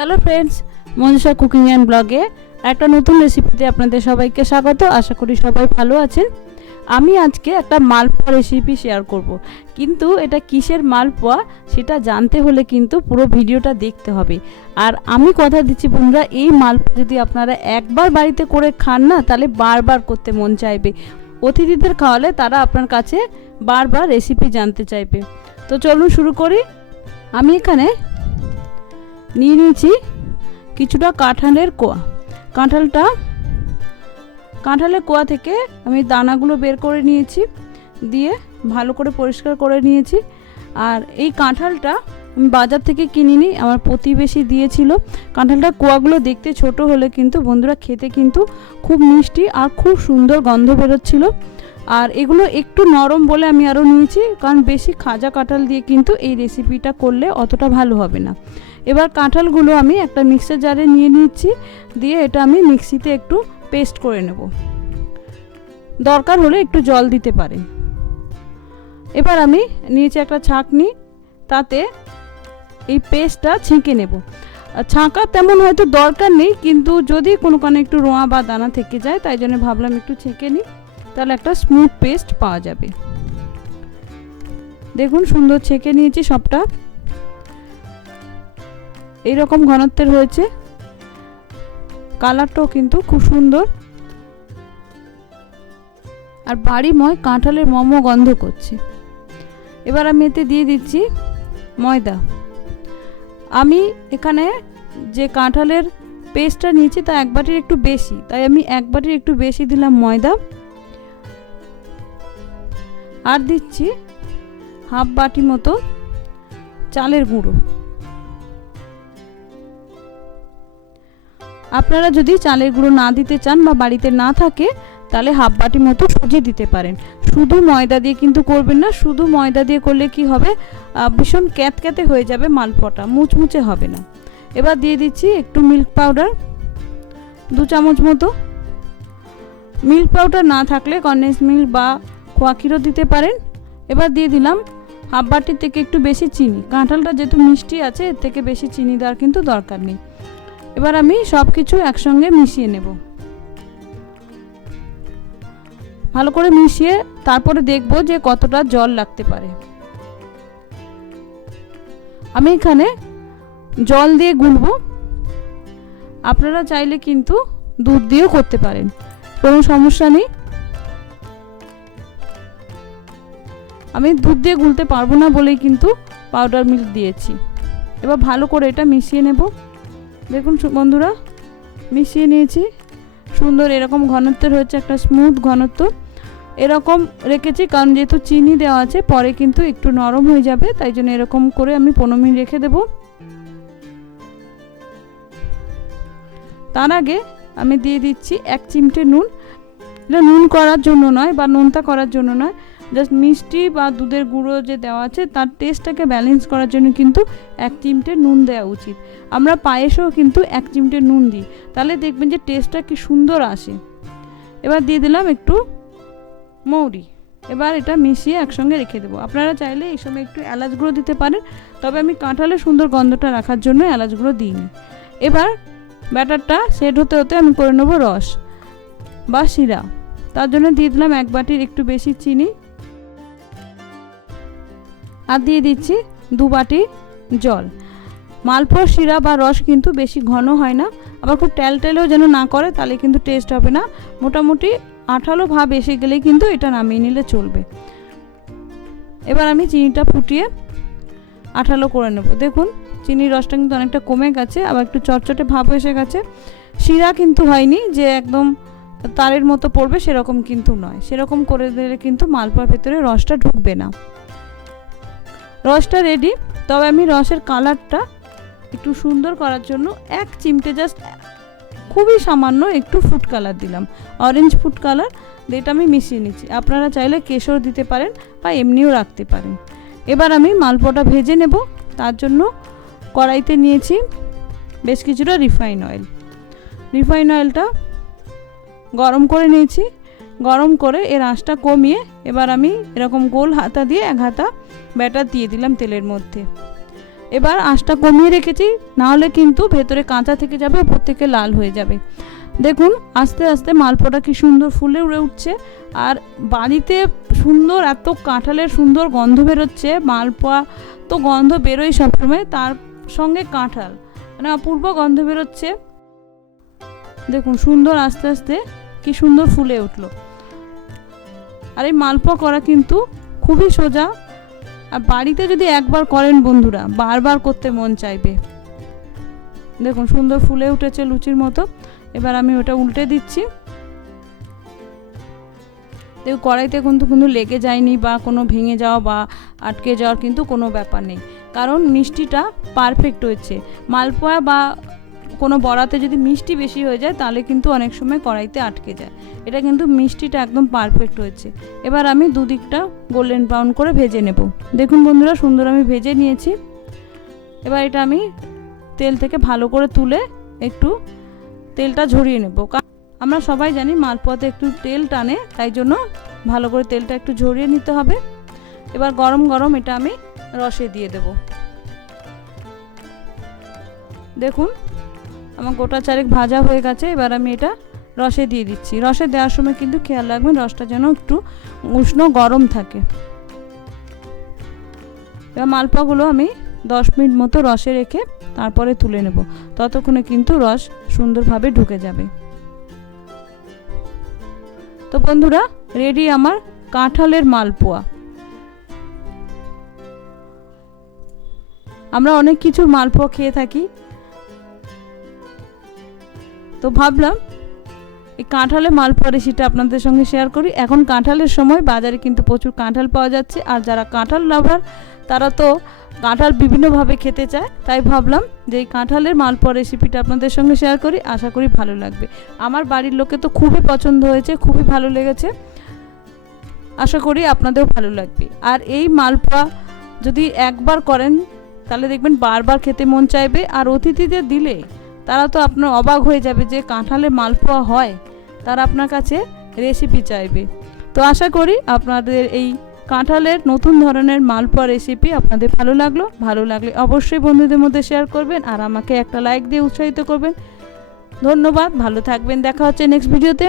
Hello friends, Manisha cooking and ব্লগে একটা নতুন রেসিপিতে আপনাদের সবাইকে স্বাগত। আশা করি সবাই ভালো আছেন। আমি আজকে একটা মালপোয়া রেসিপি শেয়ার করব, কিন্তু এটা কিসের মালপোয়া সেটা জানতে হলে কিন্তু পুরো ভিডিওটা দেখতে হবে। আর আমি কথা দিচ্ছি বন্ধুরা, এই মালপোয়া যদি আপনারা একবার বাড়িতে করে খান না, তাহলে বারবার করতে মন চাইবে। অতিথিদের খাওয়ালে তারা আপনার কাছে বারবার রেসিপি জানতে চাইবে। তো চলুন শুরু করি। আমি এখানে নিয়ে নিয়েছি কিছুটা কাঁঠালের কোয়া। কাঁঠালের কোয়া থেকে আমি দানাগুলো বের করে নিয়েছি, দিয়ে ভালো করে পরিষ্কার করে নিয়েছি। আর এই কাঁঠালটা আমি বাজার থেকে কিনিনি, আমার প্রতিবেশী দিয়েছিল। কাঁঠালটার কোয়াগুলো দেখতে ছোট হলে কিন্তু বন্ধুরা খেতে কিন্তু খুব মিষ্টি আর খুব সুন্দর গন্ধ বেরোচ্ছিল। আর এগুলো একটু নরম বলে আমি আরও নিয়েছি, কারণ বেশি খাজা কাঁঠাল দিয়ে কিন্তু এই রেসিপিটা করলে অতটা ভালো হবে না। এবার কাঁঠালগুলো আমি একটা মিক্সার জারে নিয়ে নিচ্ছি, দিয়ে এটা আমি মিক্সিতে একটু পেস্ট করে নেব। দরকার হলে একটু জল দিতে পারেন। এবার আমি নিয়েছি একটা ছাঁকনি, তাতে এই পেস্টটা ছেঁকে নেব। ছাঁকা তেমন হয়তো দরকার নেই, কিন্তু যদি কোনো একটু রোঁয়া বা দানা থেকে যায়, তাই জন্য ভাবলাম একটু ছেঁকে নিই, তাহলে একটা স্মুথ পেস্ট পাওয়া যাবে। দেখুন সুন্দর ছেঁকে নিয়েছি সবটা, এইরকম ঘনত্বের হয়েছে। কালারটাও কিন্তু খুব সুন্দর, আর বাড়িময় কাঁঠালের মোমো গন্ধ করছে। এবার আমি এতে দিয়ে দিচ্ছি ময়দা। আমি এখানে যে কাঁঠালের পেস্টটা নিয়েছি তা এক বাটির একটু বেশি, তাই আমি এক বাটির একটু বেশি দিলাম ময়দা। আর দিচ্ছি হাফ বাটি মতো চালের গুঁড়ো। আপনারা যদি চালের গুঁড়ো না দিতে চান বা বাড়িতে না থাকে, তাহলে হাফ বাটি মতো সুজি দিতে পারেন। শুধু ময়দা দিয়ে কিন্তু করবেন না, শুধু ময়দা দিয়ে করলে কি হবে, ভীষণ ক্যাতক্যাতে হয়ে যাবে মালপোয়াটা, মুচমুচে হবে না। এবার দিয়ে দিচ্ছি একটু মিল্ক পাউডার, 2 চামচ মতো। মিল্ক পাউডার না থাকলে কনডেন্স মিল্ক বা খোয়া ক্ষীরও দিতে পারেন। এবার দিয়ে দিলাম হাফ বাটির থেকে একটু বেশি চিনি। কাঁঠালটা যেহেতু মিষ্টি আছে, এর থেকে বেশি চিনি দেওয়ার কিন্তু দরকার নেই। এবার আমি সব কিছু একসঙ্গে মিশিয়ে নেব। ভালো করে মিশিয়ে তারপরে দেখব যে কতটা জল লাগতে পারে। আমি এখানে জল দিয়ে গুলবো, আপনারা চাইলে কিন্তু দুধ দিয়েও করতে পারেন, কোনো সমস্যা নেই। আমি দুধ দিয়ে গুলতে পারবো না বলেই কিন্তু পাউডার মিল্ক দিয়েছি। এবার ভালো করে এটা মিশিয়ে নেব। দেখুন বন্ধুরা, মিশিয়ে নিয়েছি, সুন্দর এরকম ঘনত্বের হচ্ছে, একটা স্মুথ ঘনত্ব। এরকম রেখেছি কারণ যেহেতু চিনি দেওয়া আছে, পরে কিন্তু একটু নরম হয়ে যাবে, তাই জন্য এরকম করে আমি 15 মিনিট রেখে দেব। তার আগে আমি দিয়ে দিচ্ছি 1 চিমটে নুন। এটা নুন করার জন্য নয় বা নোনতা করার জন্য নয়, জাস্ট মিষ্টি বা দুধের গুঁড়ো যে দেওয়া আছে তার টেস্টটাকে ব্যালেন্স করার জন্য কিন্তু 1 চিমটে নুন দেওয়া উচিত। আমরা পায়েসেও কিন্তু 1 চিমটে নুন দিই, তাহলে দেখবেন যে টেস্টটা কি সুন্দর আসে। এবার দিয়ে দিলাম একটু মৌরি। এবার এটা মিশিয়ে একসঙ্গে রেখে দেবো। আপনারা চাইলে এই সময় একটু এলাচ গুঁড়ো দিতে পারেন, তবে আমি কাঁঠালের সুন্দর গন্ধটা রাখার জন্য এলাচ গুঁড়ো দিইনি। এবার ব্যাটারটা সেট হতে হতে আমি করে নেবো রস বা শিরা। তার জন্য দিয়ে দিলাম 1 বাটির একটু বেশি চিনি, আর দিয়ে দিচ্ছি 2 বাটি জল। মালপোয়া শিরা বা রস কিন্তু বেশি ঘন হয় না, আবার খুব টেলটেলেও যেন না করে, তাহলে কিন্তু টেস্ট হবে না। মোটামুটি আঠালো ভাব এসে গেলেই কিন্তু এটা নামিয়ে নিলে চলবে। এবার আমি চিনিটা ফুটিয়ে আঠালো করে নেব। দেখুন চিনির রসটা কিন্তু অনেকটা কমে গেছে, আবার একটু চটচটে ভাব এসে গেছে। শিরা কিন্তু হয়নি যে একদম তারের মতো পড়বে, সেরকম কিন্তু নয়। সেরকম করে দিলে কিন্তু মালপোয়ার ভেতরে রসটা ঢুকবে না। রসটা রেডি, তবে আমি রসের কালারটা একটু সুন্দর করার জন্য 1 চিমটে জাস্ট খুবই সামান্য একটু ফুড কালার দিলাম, অরেঞ্জ ফুড কালার। এটা আমি মিশিয়ে নিচ্ছি। আপনারা চাইলে কেশর দিতে পারেন বা এমনিও রাখতে পারেন। এবার আমি মালপোয়াটা ভেজে নেব। তার জন্য কড়াইতে নিয়েছি বেশ কিছুটা রিফাইন অয়েল। রিফাইন অয়েলটা গরম করে নিয়েছি। গরম করে এর আঁচটা কমিয়ে এবার আমি এরকম গোল হাতা দিয়ে 1 হাতা ব্যাটার দিয়ে দিলাম তেলের মধ্যে। এবার আঁচটা কমিয়ে রেখেছি, নাহলে কিন্তু ভেতরে কাঁচা থেকে যাবে, উপর থেকে লাল হয়ে যাবে। দেখুন আস্তে আস্তে মালপোয়াটা কি সুন্দর ফুলে উড়ে উঠছে। আর বাড়িতে সুন্দর এত কাঁঠালের সুন্দর গন্ধ বেরোচ্ছে। মালপোয়া তো গন্ধ বেরোয় সবসময়, তার সঙ্গে কাঁঠাল মানে অপূর্ব গন্ধ বেরোচ্ছে। দেখুন সুন্দর আস্তে আস্তে কি সুন্দর ফুলে উঠলো। আর এই মালপোয়া করা কিন্তু খুবই সোজা, আর বাড়িতে যদি একবার করেন বন্ধুরা বারবার করতে মন চাইবে। দেখুন সুন্দর ফুলে উঠেছে লুচির মতো। এবার আমি ওটা উল্টে দিচ্ছি। দেখুন কড়াইতে কিন্তু লেগে যায়নি বা কোনো ভেঙে যাওয়া বা আটকে যাওয়ার কিন্তু কোনো ব্যাপার নেই, কারণ মিষ্টিটা পারফেক্ট হয়েছে। মালপোয়া বা কোনো বড়াতে যদি মিষ্টি বেশি হয়ে যায় তাহলে কিন্তু অনেক সময় কড়াইতে আটকে যায়। এটা কিন্তু মিষ্টিটা একদম পারফেক্ট হয়েছে। এবার আমি দুদিকটা গোল্ডেন ব্রাউন করে ভেজে নেব। দেখুন বন্ধুরা সুন্দর আমি ভেজে নিয়েছি। এবার এটা আমি তেল থেকে ভালো করে তুলে একটু তেলটা ঝরিয়ে নেব। আমরা সবাই জানি মালপোয়াতে একটু তেল টানে, তাই জন্য ভালো করে তেলটা একটু ঝরিয়ে নিতে হবে। এবার গরম গরম এটা আমি রসে দিয়ে দেব। দেখুন আমার গোটা চারেক ভাজা হয়ে গেছে। এবার আমি এটা রসে দিয়ে দিচ্ছি। রসে দেওয়ার সময় কিন্তু খেয়াল রাখবেন রসটা যেন একটু উষ্ণ গরম থাকে। এবার মালপোয়াগুলো আমি 10 মিনিট মতো রসে রেখে তারপরে তুলে নেব। ততক্ষণে কিন্তু রস সুন্দরভাবে ঢুকে যাবে। তো বন্ধুরা রেডি আমার কাঁঠালের মালপোয়া। আমরা অনেক কিছু মালপোয়া খেয়ে থাকি, তো ভাবলাম এই কাঁঠালের মালপোয়া রেসিপিটা আপনাদের সঙ্গে শেয়ার করি। এখন কাঁঠালের সময়, বাজারে কিন্তু প্রচুর কাঁঠাল পাওয়া যাচ্ছে। আর যারা কাঁঠাল লাভার তারা তো কাঁঠাল বিভিন্নভাবে খেতে চায়, তাই ভাবলাম যে এই কাঁঠালের মালপোয়া রেসিপিটা আপনাদের সঙ্গে শেয়ার করি। আশা করি ভালো লাগবে। আমার বাড়ির লোকে তো খুবই পছন্দ হয়েছে, খুবই ভালো লেগেছে। আশা করি আপনাদেরও ভালো লাগবে। আর এই মালপোয়া যদি একবার করেন তাহলে দেখবেন বারবার খেতে মন চাইবে। আর অতিথিদের দিলে তারা তো আপনার অবাক হয়ে যাবে যে কাঁঠালের মালপোয়া হয়, তারা আপনার কাছে রেসিপি চাইবে। তো আশা করি আপনাদের এই কাঁঠালের নতুন ধরনের মালপোয়া রেসিপি আপনাদের ভালো লাগলো। ভালো লাগলে অবশ্যই বন্ধুদের মধ্যে শেয়ার করবেন আর আমাকে একটা লাইক দিয়ে উৎসাহিত করবেন। ধন্যবাদ, ভালো থাকবেন, দেখা হচ্ছে নেক্সট ভিডিওতে।